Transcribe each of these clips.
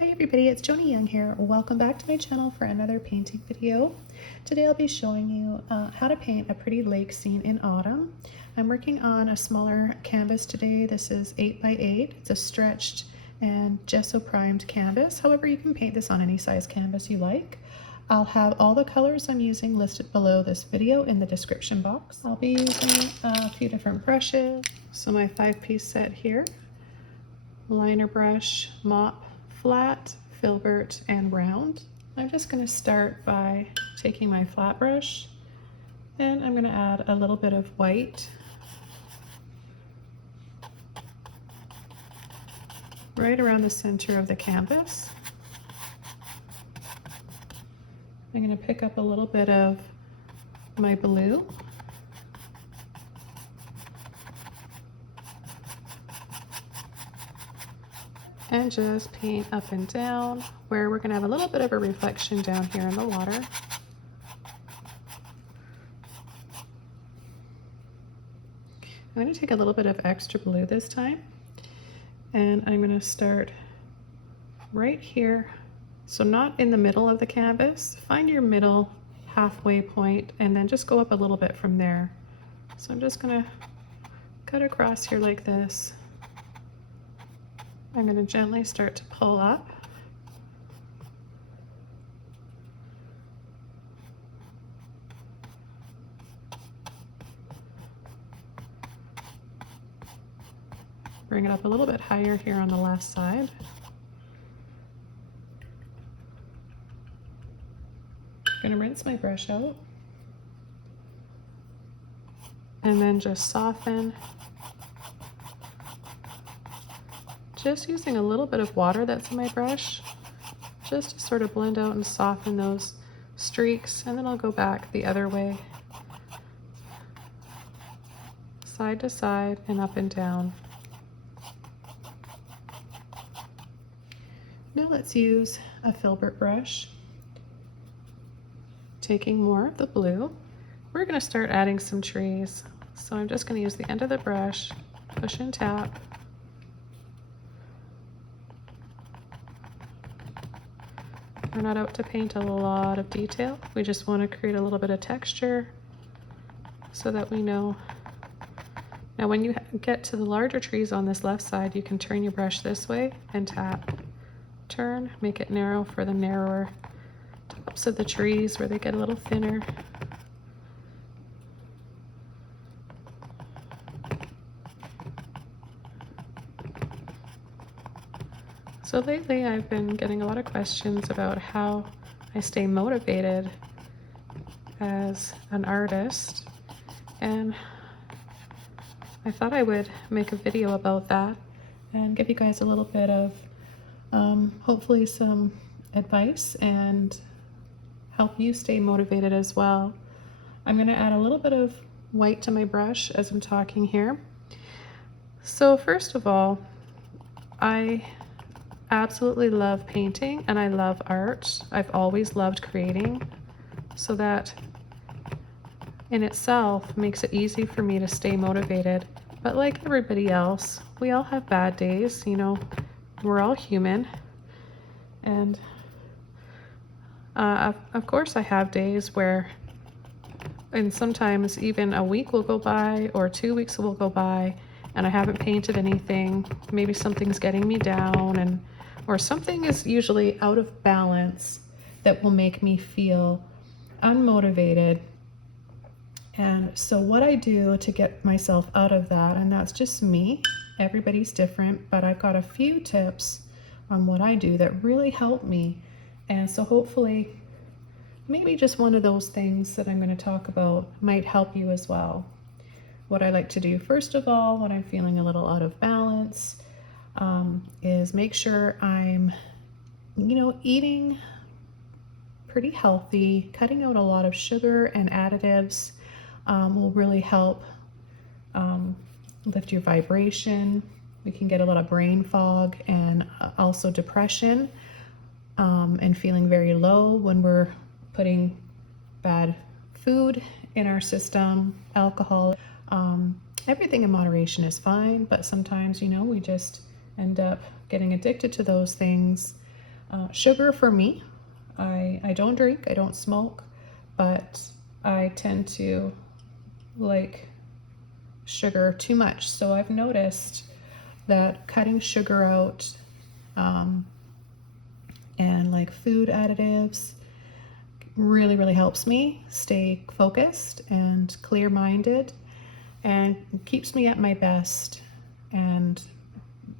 Hi everybody, it's Joni Young here. Welcome back to my channel for another painting video. Today I'll be showing you how to paint a pretty lake scene in autumn. I'm working on a smaller canvas today. This is 8x8. It's a stretched and gesso primed canvas. However, you can paint this on any size canvas you like. I'll have all the colors I'm using listed below this video in the description box. I'll be using a few different brushes. So my 5-piece set here, liner brush, mop, flat, filbert, and round. I'm just going to start by taking my flat brush and I'm going to add a little bit of white right around the center of the canvas. I'm going to pick up a little bit of my blue and just paint up and down where we're going to have a little bit of a reflection down here in the water. I'm going to take a little bit of extra blue this time and I'm going to start right here. So not in the middle of the canvas. Find your middle halfway point and then just go up a little bit from there. So I'm just going to cut across here like this. I'm going to gently start to pull up. Bring it up a little bit higher here on the left side. I'm going to rinse my brush out and then just soften. Just using a little bit of water that's in my brush, just to sort of blend out and soften those streaks, and then I'll go back the other way, side to side and up and down. Now let's use a filbert brush. Taking more of the blue, we're going to start adding some trees. So I'm just going to use the end of the brush, push and tap. We're not out to paint a lot of detail. We just want to create a little bit of texture so that we know. Now when you get to the larger trees on this left side, you can turn your brush this way and tap. Turn, make it narrow for the narrower tops of the trees where they get a little thinner. So lately I've been getting a lot of questions about how I stay motivated as an artist, and I thought I would make a video about that and give you guys a little bit of hopefully some advice and help you stay motivated as well. I'm going to add a little bit of white to my brush as I'm talking here. So first of all, I absolutely love painting and I love art. I've always loved creating, so that in itself makes it easy for me to stay motivated. But like everybody else, we all have bad days, you know, we're all human. And of course I have days where, and sometimes even a week will go by or 2 weeks will go by and I haven't painted anything. Maybe something's getting me down, or something is usually out of balance that will make me feel unmotivated. And so what I do to get myself out of that, and that's just me, everybody's different, but I've got a few tips on what I do that really help me. And so hopefully maybe just one of those things that I'm going to talk about might help you as well. What I like to do first of all when I'm feeling a little out of balance is make sure I'm, eating pretty healthy. Cutting out a lot of sugar and additives will really help lift your vibration. We can get a lot of brain fog and also depression and feeling very low when we're putting bad food in our system, alcohol. Everything in moderation is fine, but sometimes, we just end up getting addicted to those things Sugar for me, I don't drink, I don't smoke, but I tend to like sugar too much. So I've noticed that cutting sugar out and like food additives really helps me stay focused and clear-minded and keeps me at my best and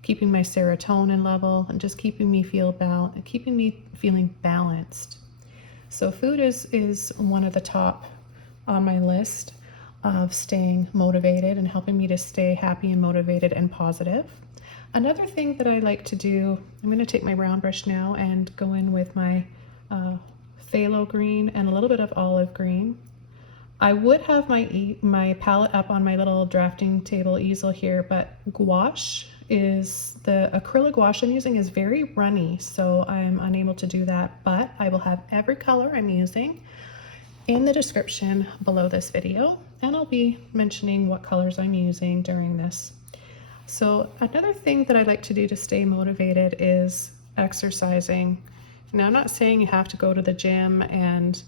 keeping my serotonin level and just keeping me feeling balanced. So food is one of the top on my list of staying motivated and helping me to stay happy and motivated and positive. Another thing that I like to do, I'm going to take my round brush now and go in with my Thalo Green and a little bit of olive green. I would have my palette up on my little drafting table easel here, but gouache is the acrylic gouache I'm using is very runny, so I'm unable to do that, but I will have every color I'm using in the description below this video, and I'll be mentioning what colors I'm using during this. So another thing that I like to do to stay motivated is exercising. Now, I'm not saying you have to go to the gym and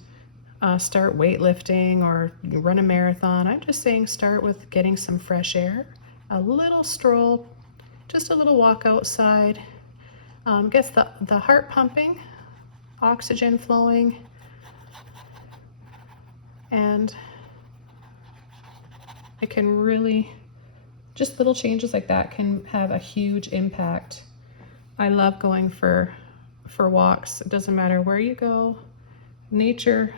start weightlifting or run a marathon. I'm just saying start with getting some fresh air, a little stroll, just a little walk outside, gets the heart pumping, oxygen flowing, and it can really, just little changes like that can have a huge impact. I love going for walks. It doesn't matter where you go. Nature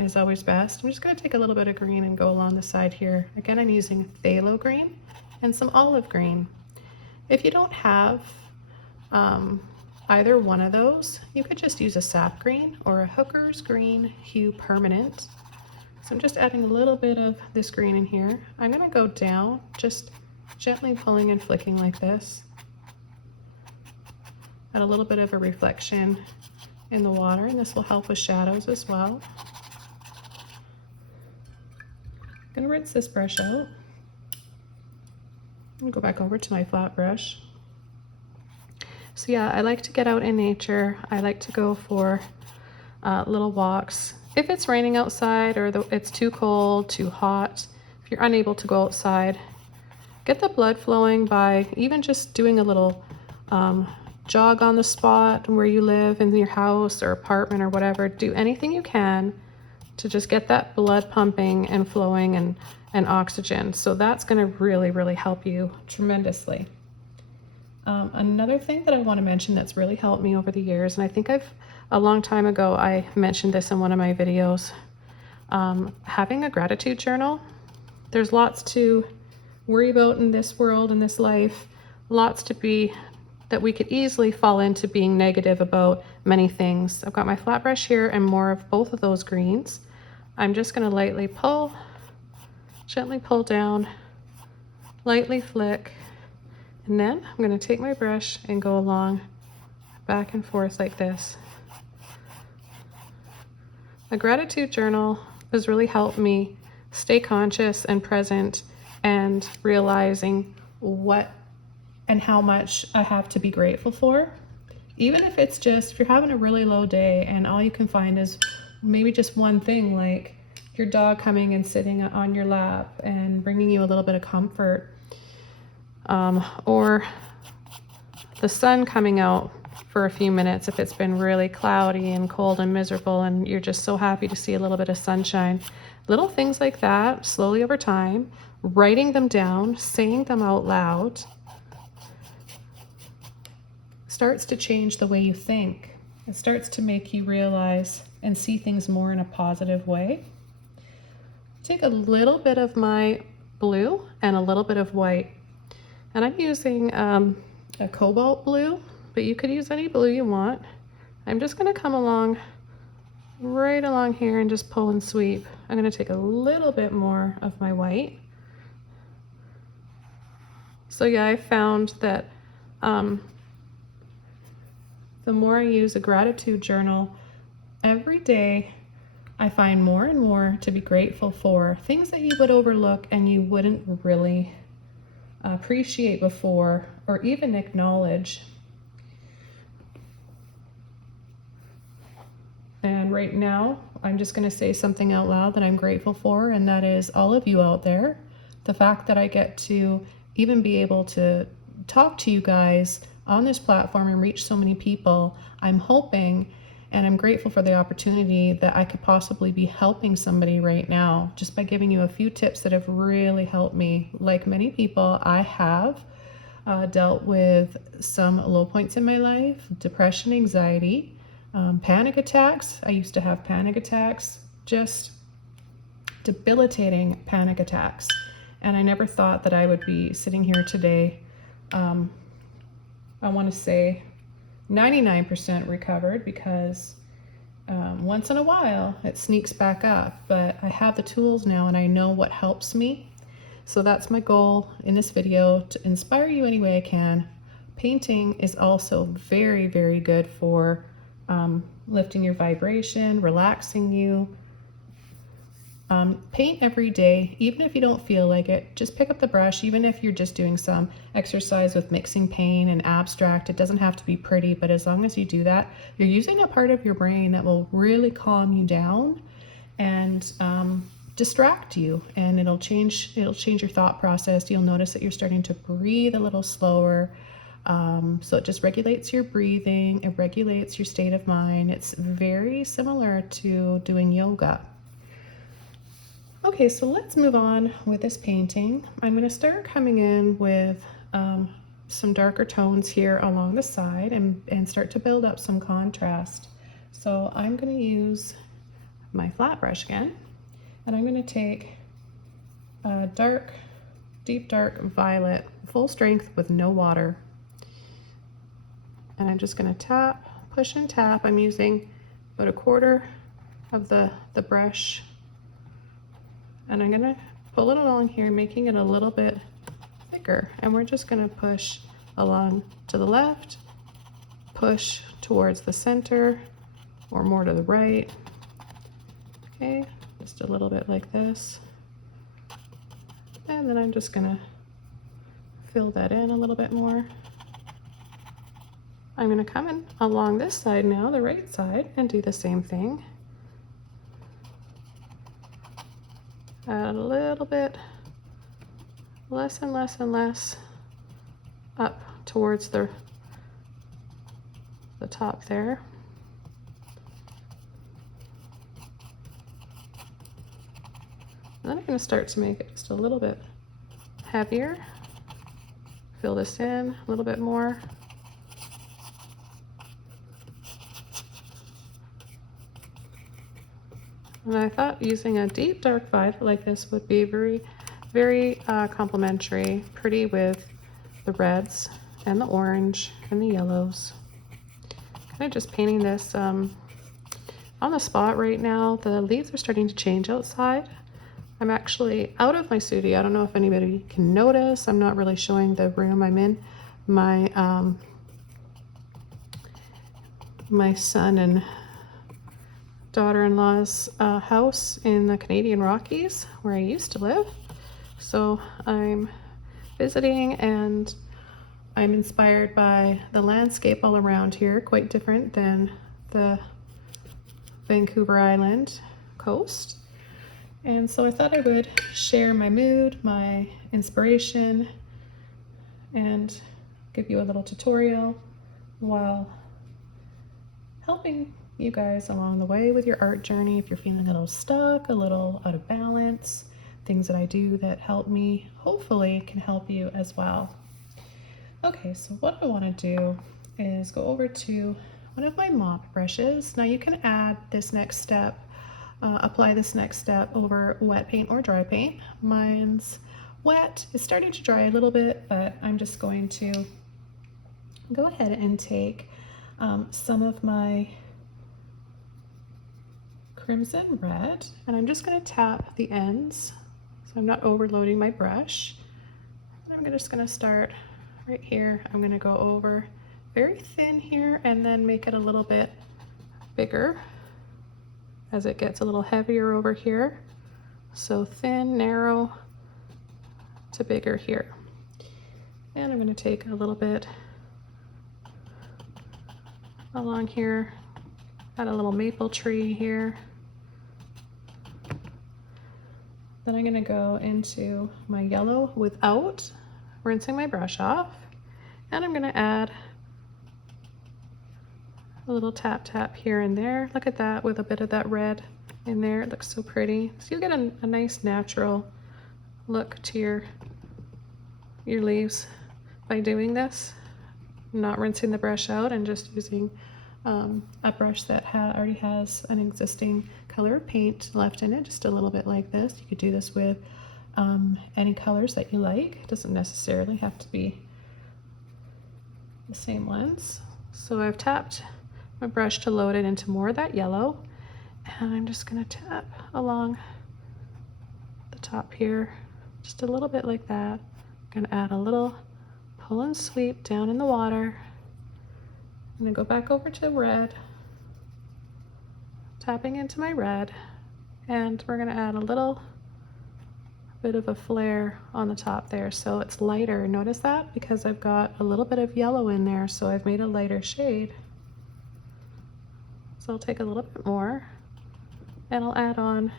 is always best. I'm just going to take a little bit of green and go along the side here. Again, I'm using phthalo green and some olive green. If you don't have either one of those, you could just use a sap green or a hooker's green hue permanent. So I'm just adding a little bit of this green in here. I'm going to go down, just gently pulling and flicking like this. Add a little bit of a reflection in the water, and this will help with shadows as well. I'm going to rinse this brush out and go back over to my flat brush. So yeah, I like to get out in nature. I like to go for little walks. If it's raining outside or it's too cold, too hot, if you're unable to go outside, get the blood flowing by even just doing a little jog on the spot where you live in your house or apartment or whatever. Do anything you can to just get that blood pumping and flowing and oxygen. So that's going to really help you tremendously. Another thing that I want to mention that's really helped me over the years, and I think a long time ago I mentioned this in one of my videos, having a gratitude journal. There's lots to worry about in this world, in this life, lots that we could easily fall into being negative about many things. I've got my flat brush here and more of both of those greens. I'm just going to lightly pull, gently pull down, lightly flick, and then I'm going to take my brush and go along back and forth like this. A gratitude journal has really helped me stay conscious and present and realizing what and how much I have to be grateful for. Even if it's just, if you're having a really low day and all you can find is maybe just one thing, like your dog coming and sitting on your lap and bringing you a little bit of comfort, or the sun coming out for a few minutes if it's been really cloudy and cold and miserable and you're just so happy to see a little bit of sunshine. Little things like that, slowly over time, writing them down, saying them out loud, starts to change the way you think. It starts to make you realize and see things more in a positive way. Take a little bit of my blue and a little bit of white, and I'm using a Cobalt Blue, but you could use any blue you want. I'm just going to come along right along here and just pull and sweep. I'm going to take a little bit more of my white. So yeah, I found that the more I use a gratitude journal every day, I find more and more to be grateful for, things that you would overlook and you wouldn't really appreciate before or even acknowledge. And right now, I'm just going to say something out loud that I'm grateful for, and that is all of you out there. The fact that I get to even be able to talk to you guys on this platform and reach so many people, I'm hoping and I'm grateful for the opportunity that I could possibly be helping somebody right now just by giving you a few tips that have really helped me. Like many people, I have dealt with some low points in my life, depression, anxiety, panic attacks. I used to have panic attacks, just debilitating panic attacks. And I never thought that I would be sitting here today. I want to say 99% recovered, because once in a while it sneaks back up, but I have the tools now and I know what helps me. So that's my goal in this video, to inspire you any way I can. Painting is also very, very good for lifting your vibration, relaxing you. Paint every day, even if you don't feel like it. Just pick up the brush, even if you're just doing some exercise with mixing paint and abstract. It doesn't have to be pretty, but as long as you do that, you're using a part of your brain that will really calm you down and distract you, and it'll change your thought process. You'll notice that you're starting to breathe a little slower. So it just regulates your breathing, it regulates your state of mind. It's very similar to doing yoga. Okay, so let's move on with this painting. I'm going to start coming in with some darker tones here along the side and start to build up some contrast. So I'm going to use my flat brush again, and I'm going to take a deep dark violet, full strength with no water. And I'm just going to tap, push and tap. I'm using about a quarter of the brush. And I'm going to pull it along here, making it a little bit thicker. And we're just going to push along to the left, push towards the center, or more to the right. Okay, just a little bit like this. And then I'm just going to fill that in a little bit more. I'm going to come in along this side now, the right side, and do the same thing. Add a little bit less and less and less up towards the top there. And then I'm going to start to make it just a little bit heavier. Fill this in a little bit more. And I thought using a deep dark violet like this would be very, very complementary, pretty with the reds and the orange and the yellows. Kind of just painting this on the spot right now. The leaves are starting to change outside. I'm actually out of my studio. I don't know if anybody can notice. I'm not really showing the room I'm in. My my son and daughter-in-law's house in the Canadian Rockies, where I used to live. So I'm visiting, and I'm inspired by the landscape all around here, quite different than the Vancouver Island coast. And so I thought I would share my mood, my inspiration, and give you a little tutorial while helping you guys along the way with your art journey. If you're feeling a little stuck, a little out of balance, things that I do that help me hopefully can help you as well. Okay, so what I want to do is go over to one of my mop brushes. Now you can add this next step, apply this next step over wet paint or dry paint. Mine's wet. It's starting to dry a little bit, but I'm just going to go ahead and take some of my crimson red, and I'm just going to tap the ends so I'm not overloading my brush. And I'm just going to start right here. I'm going to go over very thin here and then make it a little bit bigger as it gets a little heavier over here. So thin, narrow to bigger here. And I'm going to take a little bit along here, Got a little maple tree here. Then I'm gonna go into my yellow without rinsing my brush off. And I'm gonna add a little tap tap here and there. Look at that, with a bit of that red in there. It looks so pretty. So you get a nice natural look to your leaves by doing this, not rinsing the brush out and just using a brush that already has an existing color of paint left in it, just a little bit like this. You could do this with any colors that you like. It doesn't necessarily have to be the same ones. So I've tapped my brush to load it into more of that yellow, and I'm just going to tap along the top here just a little bit like that. I'm going to add a little pull and sweep down in the water. I'm going to go back over to red, tapping into my red, and we're going to add a little bit of a flare on the top there so it's lighter. Notice that? Because I've got a little bit of yellow in there, so I've made a lighter shade. So I'll take a little bit more and I'll add on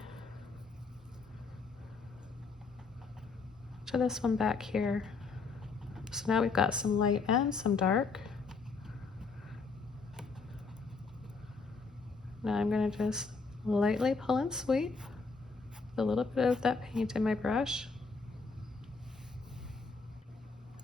to this one back here. So now we've got some light and some dark. Now I'm going to just lightly pull and sweep a little bit of that paint in my brush.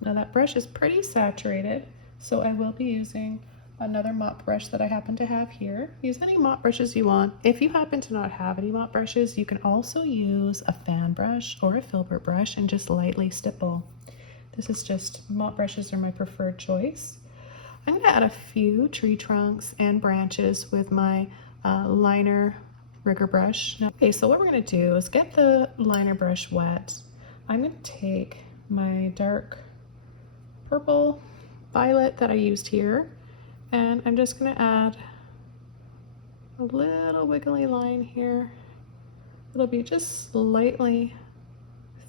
Now that brush is pretty saturated, so I will be using another mop brush that I happen to have here. Use any mop brushes you want. If you happen to not have any mop brushes, you can also use a fan brush or a filbert brush and just lightly stipple. This is just, mop brushes are my preferred choice. I'm going to add a few tree trunks and branches with my liner rigger brush. Now, okay, so what we're going to do is get the liner brush wet. I'm going to take my dark purple violet that I used here, and I'm just going to add a little wiggly line here. It'll be just slightly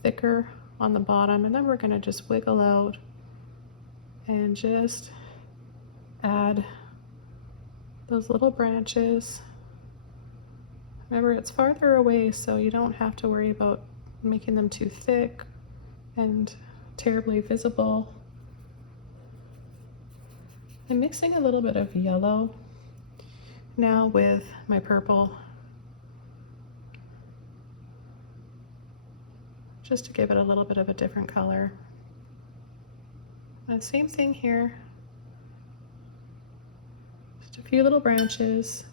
thicker on the bottom, and then we're going to just wiggle out and just add those little branches. Remember, it's farther away, so you don't have to worry about making them too thick and terribly visible. I'm mixing a little bit of yellow now with my purple, just to give it a little bit of a different color. And same thing here. Just a few little branches.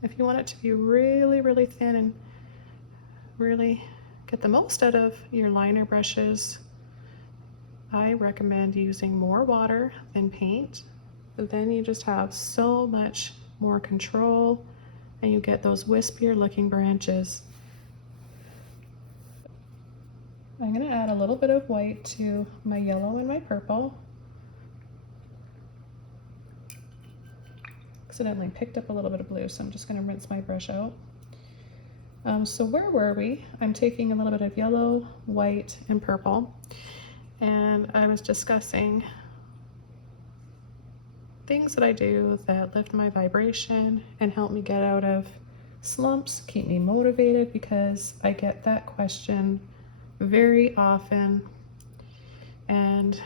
If you want it to be really, really thin and really get the most out of your liner brushes, I recommend using more water than paint. But then you just have so much more control and you get those wispier looking branches. I'm going to add a little bit of white to my yellow and my purple. Accidentally picked up a little bit of blue, so I'm just going to rinse my brush out. So where were we? I'm taking a little bit of yellow, white, and purple, and I was discussing things that I do that lift my vibration and help me get out of slumps, keep me motivated, because I get that question very often, and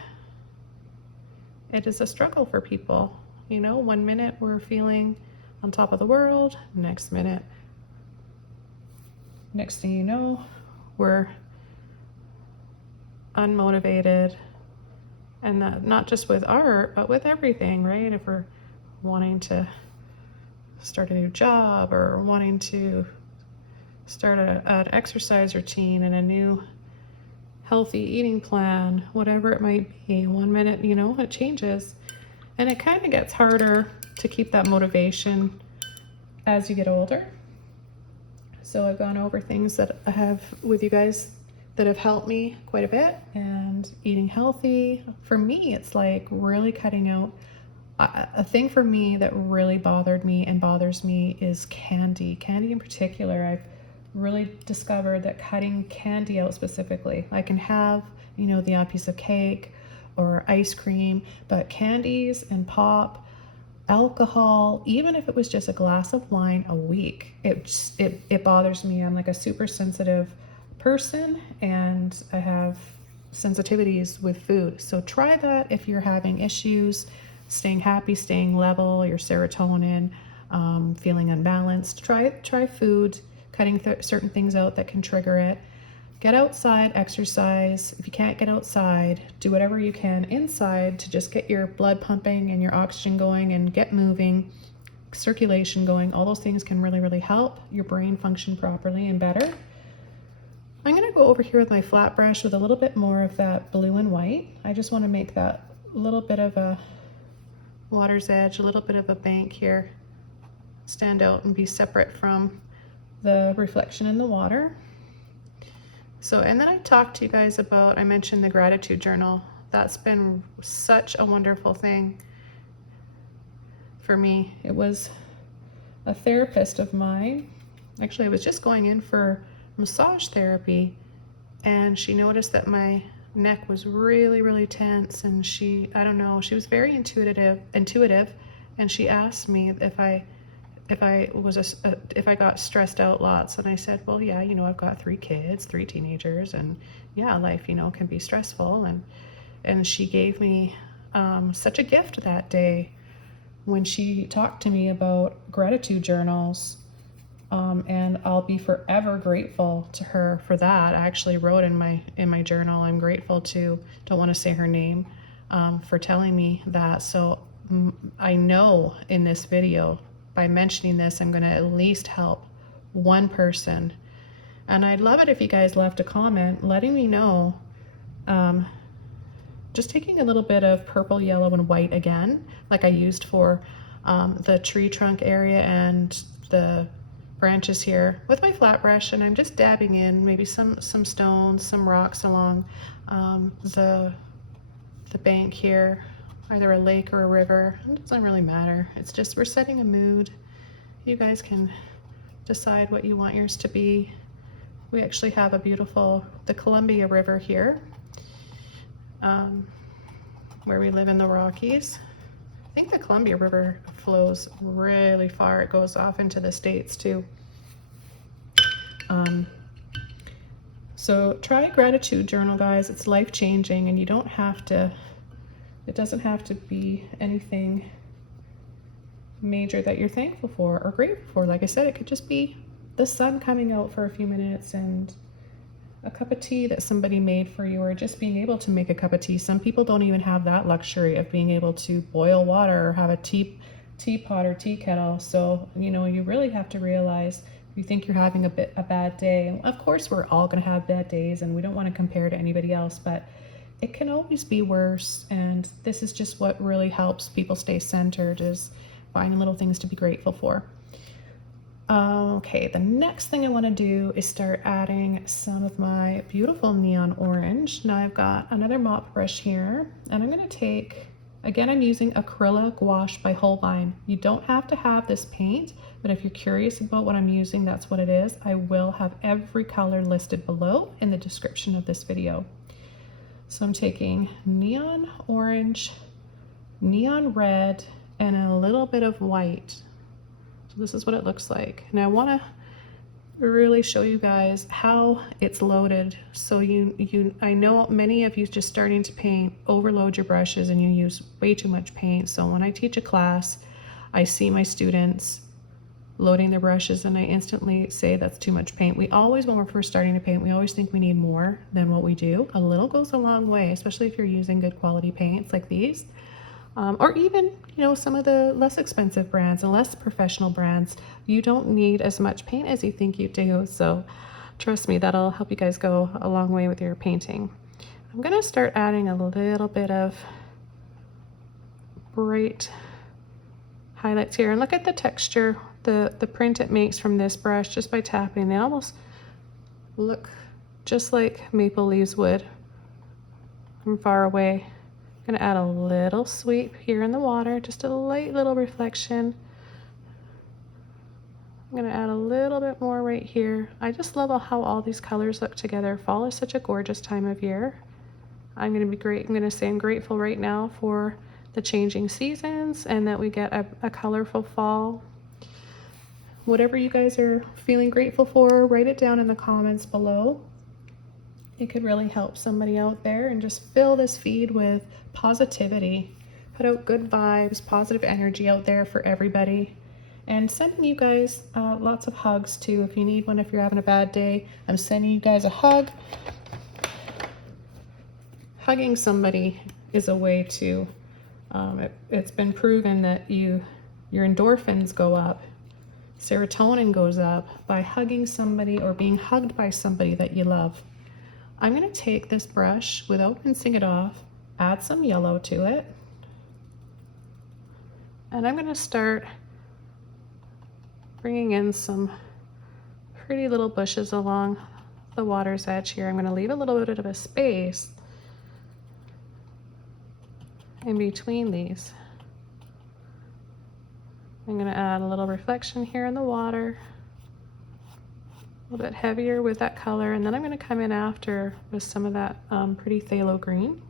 it is a struggle for people. You know, one minute we're feeling on top of the world, next thing you know, we're unmotivated. And that not just with art, but with everything, right? If we're wanting to start a new job or wanting to start an exercise routine and a new healthy eating plan, whatever it might be, one minute, you know, it changes. And it kind of gets harder to keep that motivation as you get older. So I've gone over things that I have with you guys that have helped me quite a bit. And eating healthy, for me, it's like really cutting out. A thing for me that really bothered me and bothers me is candy. Candy in particular, I've really discovered that cutting candy out specifically, I can have, you know, the odd piece of cake or ice cream, but candies and pop, alcohol, even if it was just a glass of wine a week, it bothers me. I'm like a super sensitive person and I have sensitivities with food. So try that if you're having issues, staying happy, staying level, your serotonin, feeling unbalanced. Try food, cutting certain things out that can trigger it. Get outside, exercise. If you can't get outside, do whatever you can inside to just get your blood pumping and your oxygen going and get moving, circulation going. All those things can really, really help your brain function properly and better. I'm gonna go over here with my flat brush with a little bit more of that blue and white. I just wanna make that little bit of a water's edge, a little bit of a bank here, stand out and be separate from the reflection in the water. So, and then I talked to you guys about, I mentioned the gratitude journal. That's been such a wonderful thing for me. It was a therapist of mine. Actually, I was just going in for massage therapy and she noticed that my neck was really, really tense and I don't know, she was very intuitive and she asked me if I got stressed out lots, and I said, well, yeah, you know, I've got 3 kids, 3 teenagers, and yeah, life, you know, can be stressful. And she gave me such a gift that day when she talked to me about gratitude journals, and I'll be forever grateful to her for that. I actually wrote in my journal, I'm grateful to, don't want to say her name, for telling me that. So I know in this video, by mentioning this, I'm going to at least help one person. And I'd love it if you guys left a comment letting me know, just taking a little bit of purple, yellow, and white again, like I used for the tree trunk area and the branches here with my flat brush, and I'm just dabbing in maybe some stones, some rocks along the bank here, either a lake or a river. It doesn't really matter. It's just we're setting a mood. You guys can decide what you want yours to be. We actually have a beautiful, the Columbia River here, where we live in the Rockies. I think the Columbia River flows really far. It goes off into the States too. So try gratitude journal, guys. It's life-changing, and you don't have to, it doesn't have to be anything major that you're thankful for or grateful for. Like I said, it could just be the sun coming out for a few minutes and a cup of tea that somebody made for you, or just being able to make a cup of tea. Some people don't even have that luxury of being able to boil water or have a teapot or tea kettle. So, you know, you really have to realize if you think you're having a bad day, and of course we're all going to have bad days and we don't want to compare to anybody else, but it can always be worse. And this is just what really helps people stay centered, is finding little things to be grateful for. Okay, the next thing I want to do is start adding some of my beautiful neon orange. Now I've got another mop brush here, and I'm going to take, again, I'm using Acrylic Wash by Holbein. You don't have to have this paint, but if you're curious about what I'm using, that's what it is. I will have every color listed below in the description of this video. So I'm taking neon orange, neon red, and a little bit of white. So this is what it looks like. And I want to really show you guys how it's loaded. So I know many of you just starting to paint overload your brushes and you use way too much paint. So when I teach a class, I see my students loading their brushes and I instantly say that's too much paint. We always, when we're first starting to paint, we always think we need more than what we do. A little goes a long way, especially if you're using good quality paints like these. Or even, you know, some of the less expensive brands and less professional brands. You don't need as much paint as you think you do. So trust me, that'll help you guys go a long way with your painting. I'm going to start adding a little bit of bright highlights here. And look at the texture, the print it makes from this brush just by tapping. They almost look just like maple leaves would from far away. I'm gonna add a little sweep here in the water, just a light little reflection. I'm gonna add a little bit more right here. I just love how all these colors look together. Fall is such a gorgeous time of year. I'm gonna say I'm grateful right now for the changing seasons and that we get a colorful fall. Whatever you guys are feeling grateful for, write it down in the comments below. It could really help somebody out there, and just fill this feed with positivity. Put out good vibes, positive energy out there for everybody. And sending you guys lots of hugs too. If you need one, if you're having a bad day, I'm sending you guys a hug. Hugging somebody is a way to, it's been proven that your endorphins go up, serotonin goes up by hugging somebody or being hugged by somebody that you love. I'm going to take this brush without rinsing it off, add some yellow to it, and I'm going to start bringing in some pretty little bushes along the water's edge here. I'm going to leave a little bit of a space in between these. I'm going to add a little reflection here in the water, a little bit heavier with that color, and then I'm going to come in after with some of that pretty phthalo green.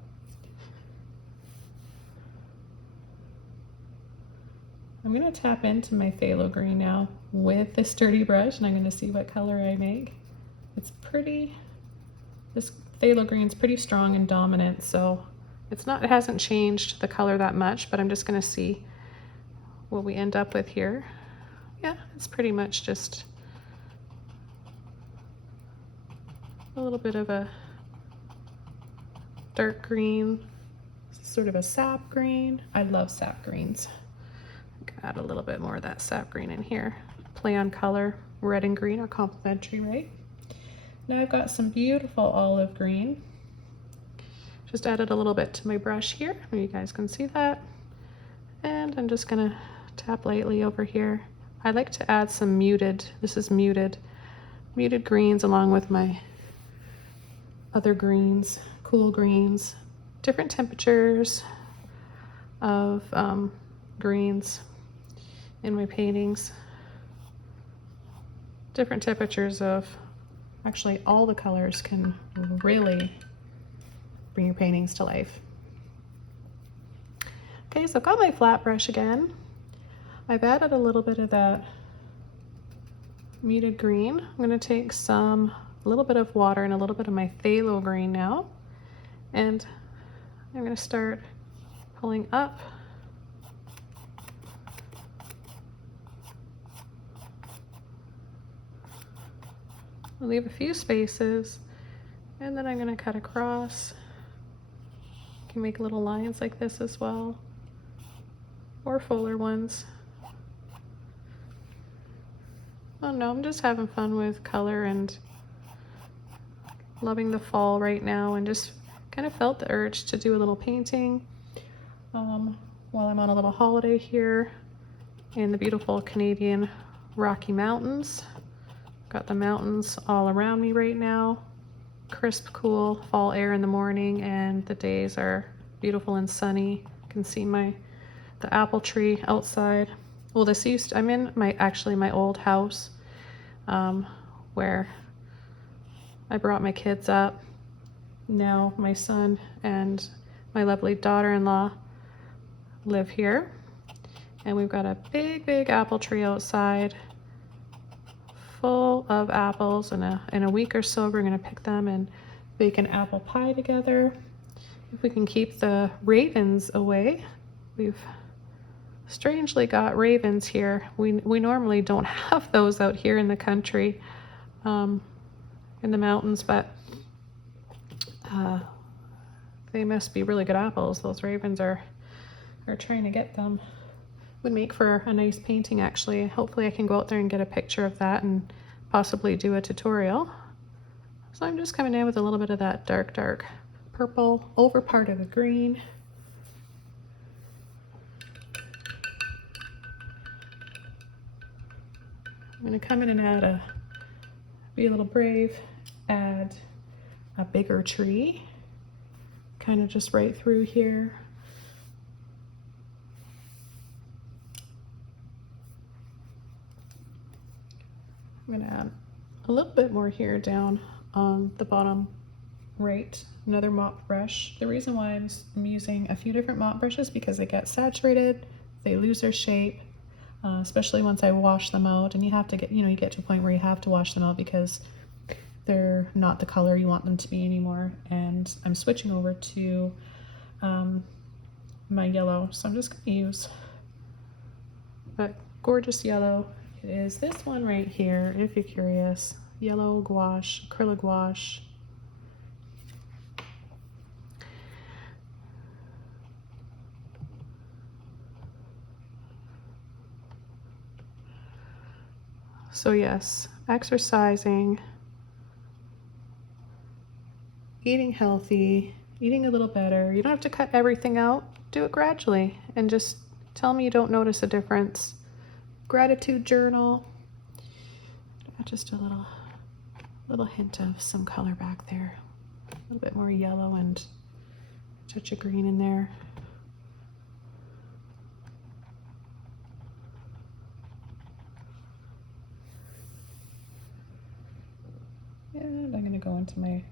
I'm going to tap into my phthalo green now with this sturdy brush, and I'm going to see what color I make. It's pretty, this phthalo green is pretty strong and dominant, so it hasn't changed the color that much, but I'm just going to see what we end up with here. Yeah, it's pretty much just a little bit of a dark green, sort of a sap green. I love sap greens. Add a little bit more of that sap green in here. Play on color. Red and green are complementary, right? Now I've got some beautiful olive green. Just added a little bit to my brush here. You guys can see that. And I'm just gonna tap lightly over here. I like to add some muted, this is muted greens along with my other greens, cool greens, different temperatures of greens in my paintings. Different temperatures of, actually all the colors can really bring your paintings to life. Okay, so I've got my flat brush again. I've added a little bit of that muted green. I'm going to take a little bit of water and a little bit of my phthalo green now, and I'm going to start pulling up. I'll leave a few spaces, and then I'm going to cut across. You can make little lines like this as well, or fuller ones. Oh no, I'm just having fun with color and loving the fall right now, and just kind of felt the urge to do a little painting while I'm on a little holiday here in the beautiful Canadian Rocky Mountains. Got the mountains all around me right now. Crisp, cool fall air in the morning, and the days are beautiful and sunny. You can see the apple tree outside. Well, I'm in my old house where I brought my kids up. Now my son and my lovely daughter-in-law live here, and we've got a big apple tree outside full of apples, and in a week or so we're going to pick them and bake an apple pie together. If we can keep the ravens away. We've strangely got ravens here. We normally don't have those out here in the country, in the mountains, but they must be really good apples. Those ravens are trying to get them. Would make for a nice painting, actually. Hopefully I can go out there and get a picture of that and possibly do a tutorial. So I'm just coming in with a little bit of that dark purple over part of the green. I'm going to come in and be a little brave, add a bigger tree, kind of just right through here. I'm going to add a little bit more here down on the bottom right another mop brush. The reason why I'm using a few different mop brushes because they get saturated, they lose their shape, especially once I wash them out, and you have to get, you get to a point where you have to wash them out because they're not the color you want them to be anymore. And I'm switching over to my yellow, so I'm just going to use a gorgeous yellow. It is this one right here, if you're curious. Yellow gouache, acrylic gouache. So yes, exercising, eating healthy, eating a little better. You don't have to cut everything out. Do it gradually and just tell me you don't notice a difference. Gratitude journal. Just a little hint of some color back there. A little bit more yellow and a touch of green in there. And I'm going to go into my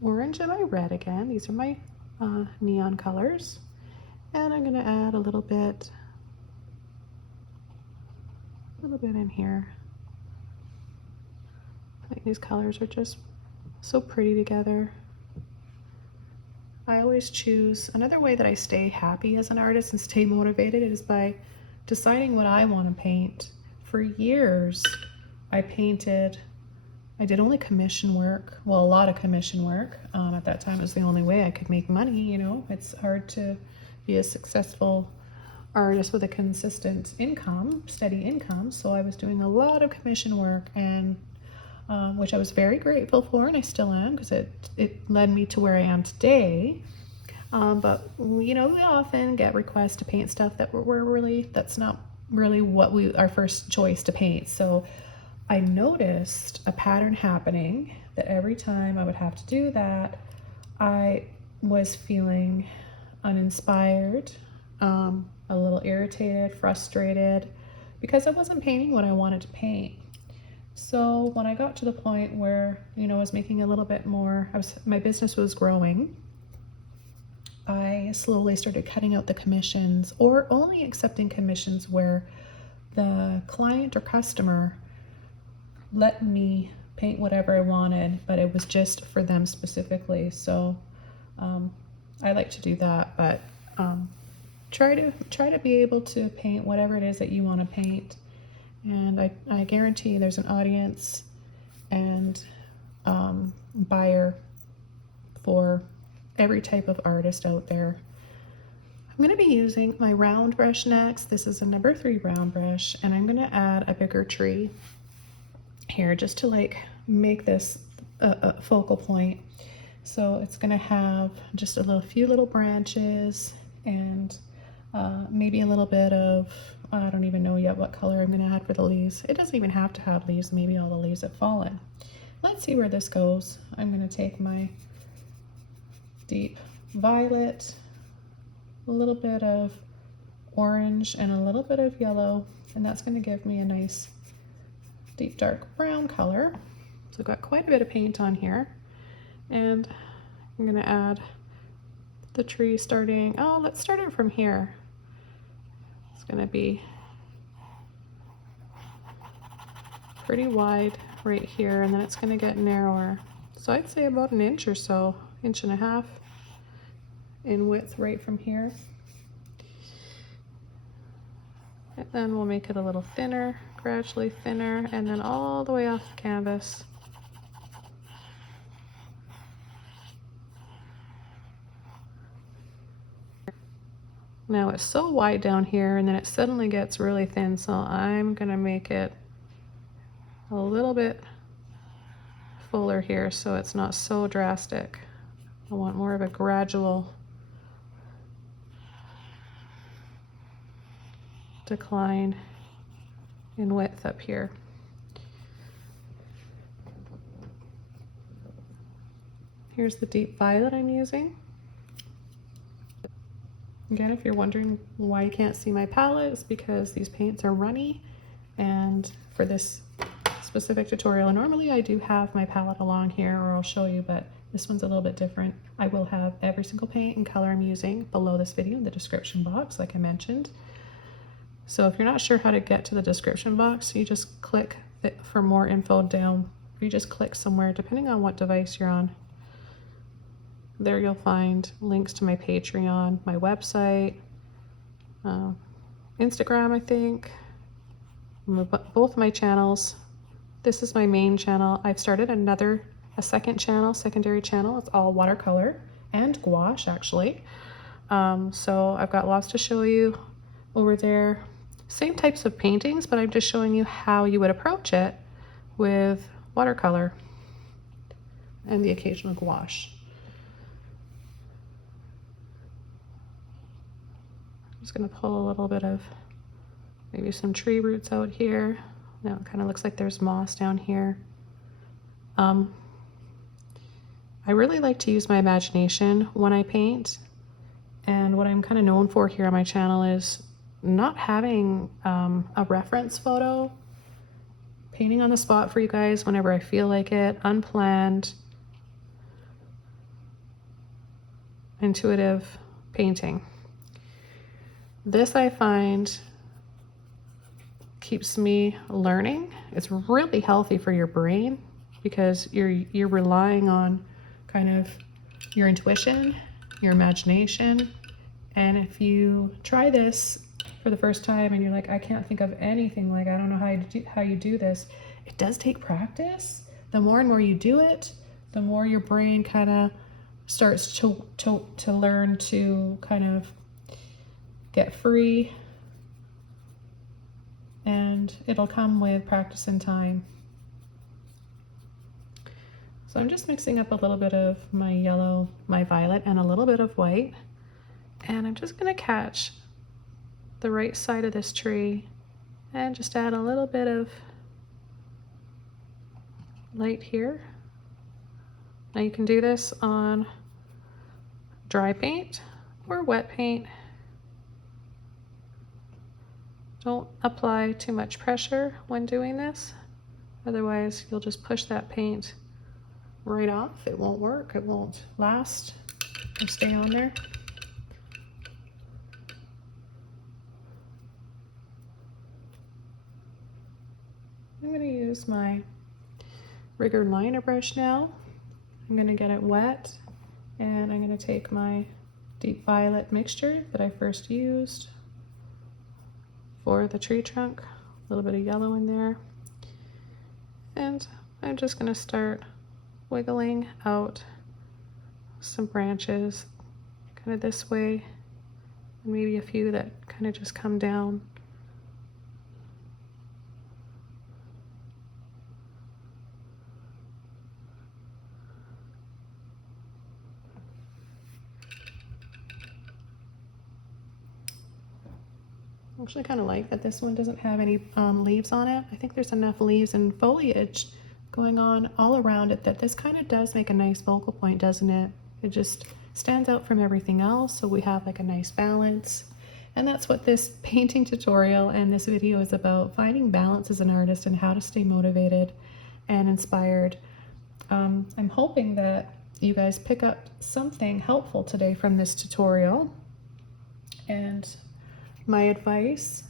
orange and my red again. These are my neon colors. And I'm going to add a little bit in here. Like, these colors are just so pretty together. I always choose, another way that I stay happy as an artist and stay motivated is by deciding what I want to paint. For years, I did only commission work, well, a lot of commission work. At that time, it was the only way I could make money, It's hard to be a successful artist with a consistent income, steady income. So I was doing a lot of commission work, and which I was very grateful for, and I still am, because it led me to where I am today. But we often get requests to paint stuff that that's not really what our first choice to paint. So I noticed a pattern happening that every time I would have to do that, I was feeling uninspired, a little irritated, frustrated, because I wasn't painting what I wanted to paint. So when I got to the point where, I was making a little bit more, my business was growing, I slowly started cutting out the commissions, or only accepting commissions where the client or customer let me paint whatever I wanted, but it was just for them specifically. So I like to do that, but try to be able to paint whatever it is that you want to paint. And I guarantee there's an audience and buyer for every type of artist out there. I'm going to be using my round brush next. This is a number 3 round brush, and I'm going to add a bigger tree here just to make this a focal point. So it's going to have just a few little branches, and maybe a little bit of, I don't even know yet what color I'm going to add for the leaves. It doesn't even have to have leaves. Maybe all the leaves have fallen. Let's see where this goes. I'm going to take my deep violet, a little bit of orange, and a little bit of yellow, and that's going to give me a nice deep dark brown color. So I've got quite a bit of paint on here, and I'm going to add the tree starting, let's start it from here. It's going to be pretty wide right here, and then it's going to get narrower. So I'd say about an inch or so, 1.5 inches in width right from here. And then we'll make it a little thinner, gradually thinner, and then all the way off the canvas. Now it's so wide down here, and then it suddenly gets really thin, so I'm gonna make it a little bit fuller here so it's not so drastic. I want more of a gradual decline in width up here. Here's the deep violet I'm using. Again, if you're wondering why you can't see my palette, it's because these paints are runny, and for this specific tutorial, and normally I do have my palette along here, or I'll show you, but This one's a little bit different. I will have every single paint and color I'm using below this video in the description box, like I mentioned. So if you're not sure how to get to the description box, you just click for more info down. You just click somewhere, depending on what device you're on. There you'll find links to my Patreon, my website, Instagram, I think, both my channels. This is my main channel. I've started a second channel, secondary channel. It's all watercolor and gouache, actually. So I've got lots to show you over there. Same types of paintings, but I'm just showing you how you would approach it with watercolor and the occasional gouache. I'm just going to pull a little bit of maybe some tree roots out here. Now it kind of looks like there's moss down here. I really like to use my imagination when I paint, and what I'm kind of known for here on my channel is not having a reference photo, painting on the spot for you guys whenever I feel like it, unplanned, intuitive painting. This I find keeps me learning. It's really healthy for your brain because you're relying on kind of your intuition, your imagination. And if you try this for the first time and you're like, I can't think of anything, like I don't know how you do this, it does take practice. The more and more you do it, the more your brain kind of starts to learn to kind of get free, and it'll come with practice and time. So I'm just mixing up a little bit of my yellow, my violet, and a little bit of white, and I'm just going to catch the right side of this tree and just add a little bit of light here. Now you can do this on dry paint or wet paint. Don't apply too much pressure when doing this, otherwise you'll just push that paint right off. It won't work, it won't last and stay on there. I'm going to use my rigger liner brush now. I'm going to get it wet, and I'm going to take my deep violet mixture that I first used for the tree trunk, a little bit of yellow in there, and I'm just going to start wiggling out some branches kind of this way, and maybe a few that kind of just come down. I actually kind of like that this one doesn't have any leaves on it. I think there's enough leaves and foliage going on all around it that this kind of does make a nice focal point, doesn't it? It just stands out from everything else, so we have like a nice balance. And that's what this painting tutorial and this video is about, finding balance as an artist and how to stay motivated and inspired. I'm hoping that you guys pick up something helpful today from this tutorial. And my advice,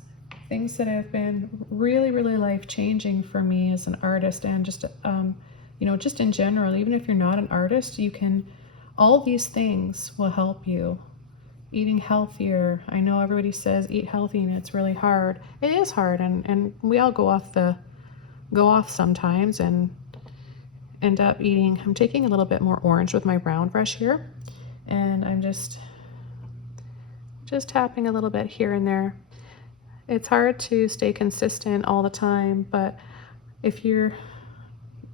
things that have been really, really life-changing for me as an artist, and just, you know, just in general, even if you're not an artist, you can, all these things will help you. Eating healthier. I know everybody says eat healthy and it's really hard. It is hard, and we all go off sometimes and end up eating. I'm taking a little bit more orange with my brown brush here, and I'm just tapping a little bit here and there. It's hard to stay consistent all the time, but if you're,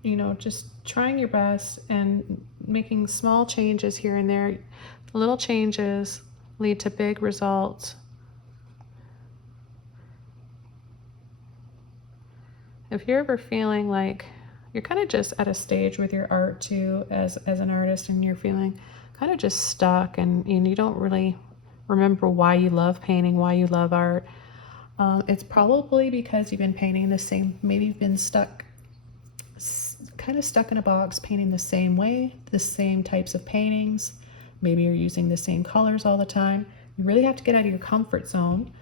you know, just trying your best and making small changes here and there, little changes lead to big results. If you're ever feeling like you're kind of just at a stage with your art too, as an artist, and you're feeling kind of just stuck and you don't really remember why you love painting, why you love art, it's probably because you've been painting the same, maybe you've been stuck kind of stuck in a box painting the same way, the same types of paintings. Maybe you're using the same colors all the time. You really have to get out of your comfort zone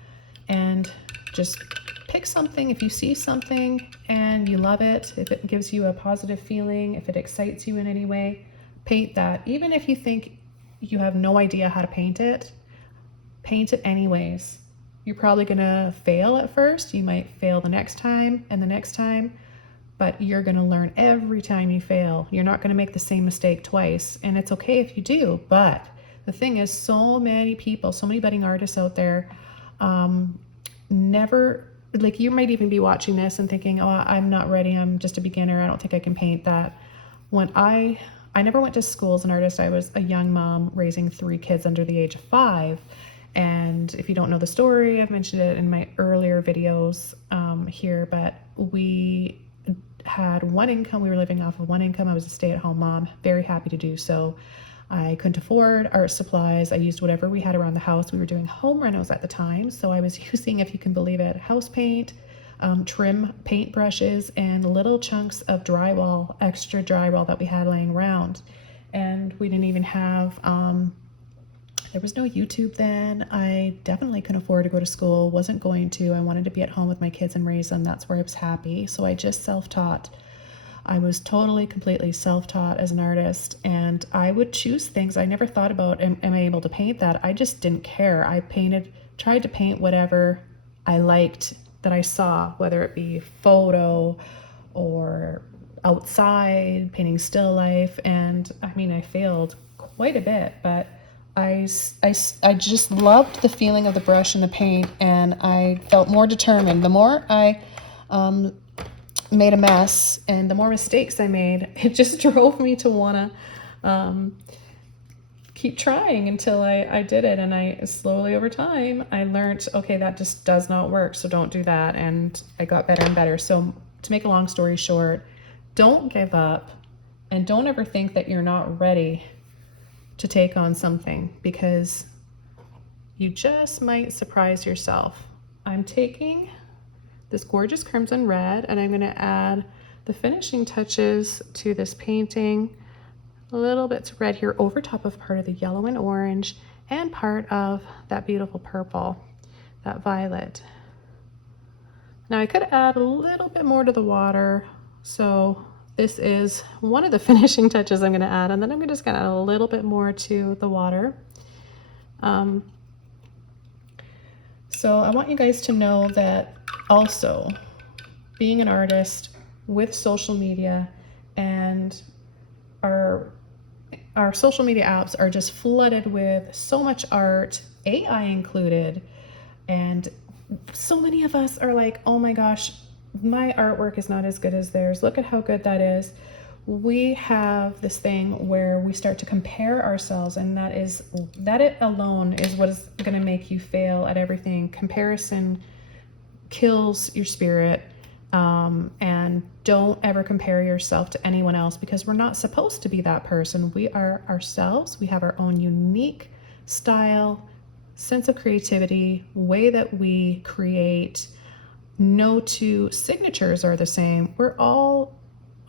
and just pick something. If you see something and you love it, if it gives you a positive feeling, if it excites you in any way, paint that. Even if you think you have no idea how to paint it anyways. You're probably gonna fail at first. You might fail the next time and the next time, but you're gonna learn every time you fail. You're not gonna make the same mistake twice, and it's okay if you do. But the thing is, so many people, so many budding artists out there, never, like, you might even be watching this and thinking, oh, I'm not ready, I'm just a beginner, I don't think I can paint that. When I never went to school as an artist. I was a young mom raising 3 kids under the age of 5. And if you don't know the story, I've mentioned it in my earlier videos here, but we had one income. We were living off of one income. I was a stay-at-home mom, very happy to do so. I couldn't afford art supplies. I used whatever we had around the house. We were doing home renos at the time, so I was using, if you can believe it, house paint, trim paint brushes, and little chunks of drywall, extra drywall that we had laying around. And we didn't even have, there was no YouTube then. I definitely couldn't afford to go to school, wasn't going to. I wanted to be at home with my kids and raise them. That's where I was happy. So I just self-taught. I was totally, completely self-taught as an artist, and I would choose things. I never thought about, am I able to paint that? I just didn't care. I tried to paint whatever I liked that I saw, whether it be photo or outside, painting still life. And I mean, I failed quite a bit, but I just loved the feeling of the brush and the paint, and I felt more determined. The more I made a mess and the more mistakes I made, it just drove me to want to keep trying until I did it. And I slowly, over time, I learned, okay, that just does not work, so don't do that. And I got better and better. So to make a long story short, don't give up, and don't ever think that you're not ready to take on something, because you just might surprise yourself. I'm taking this gorgeous crimson red and I'm going to add the finishing touches to this painting. A little bit of red here over top of part of the yellow and orange and part of that beautiful purple, that violet. Now I could add a little bit more to the water, so this is one of the finishing touches I'm going to add, and then I'm just going to add a little bit more to the water. So I want you guys to know that also, being an artist with social media, and our social media apps are just flooded with so much art, AI included, and so many of us are like, oh my gosh, my artwork is not as good as theirs. Look at how good that is. We have this thing where we start to compare ourselves, and that it alone is what is going to make you fail at everything. Comparison kills your spirit, and don't ever compare yourself to anyone else, because we're not supposed to be that person. We are ourselves. We have our own unique style, sense of creativity, way that we create. No two signatures are the same. We're all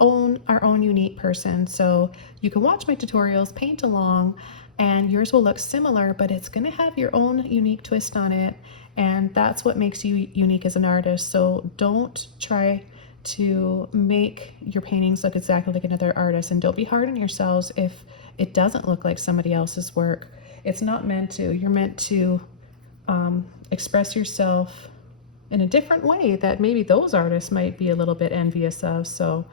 own our own unique person. So you can watch my tutorials, paint along, and yours will look similar, but it's going to have your own unique twist on it. And that's what makes you unique as an artist. So don't try to make your paintings look exactly like another artist, and don't be hard on yourselves if it doesn't look like somebody else's work. It's not meant to. You're meant to express yourself in a different way that maybe those artists might be a little bit envious of. So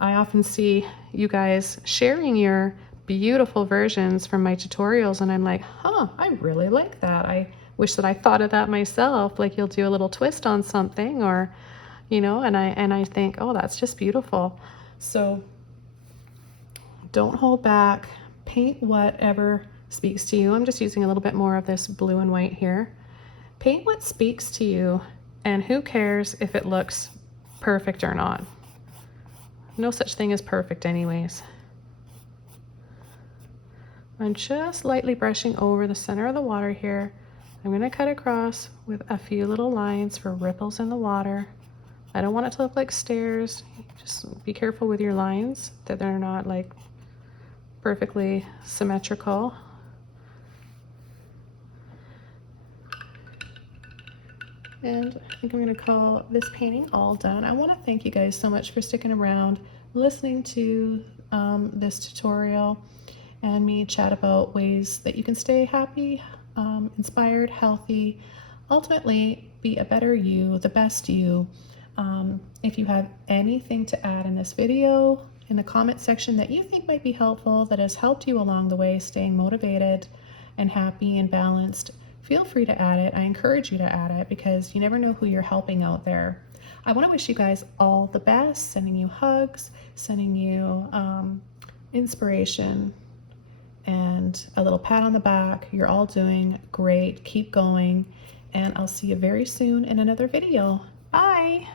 I often see you guys sharing your beautiful versions from my tutorials, and I'm like, I really like that. I wish that I thought of that myself. Like, you'll do a little twist on something, or, you know, and I think, oh, that's just beautiful. So don't hold back. Paint whatever speaks to you. I'm just using a little bit more of this blue and white here. Paint what speaks to you, and who cares if it looks perfect or not. No such thing as perfect anyways. I'm just lightly brushing over the center of the water here. I'm going to cut across with a few little lines for ripples in the water. I don't want it to look like stairs. Just be careful with your lines, that they're not like perfectly symmetrical. And I think I'm going to call this painting all done. I want to thank you guys so much for sticking around, listening to this tutorial and me chat about ways that you can stay happy, inspired, healthy, ultimately be a better you, the best you. If you have anything to add in this video, in the comment section that you think might be helpful, that has helped you along the way, staying motivated and happy and balanced, feel free to add it. I encourage you to add it because you never know who you're helping out there. I want to wish you guys all the best, sending you hugs, sending you inspiration and a little pat on the back. You're all doing great. Keep going. And I'll see you very soon in another video. Bye.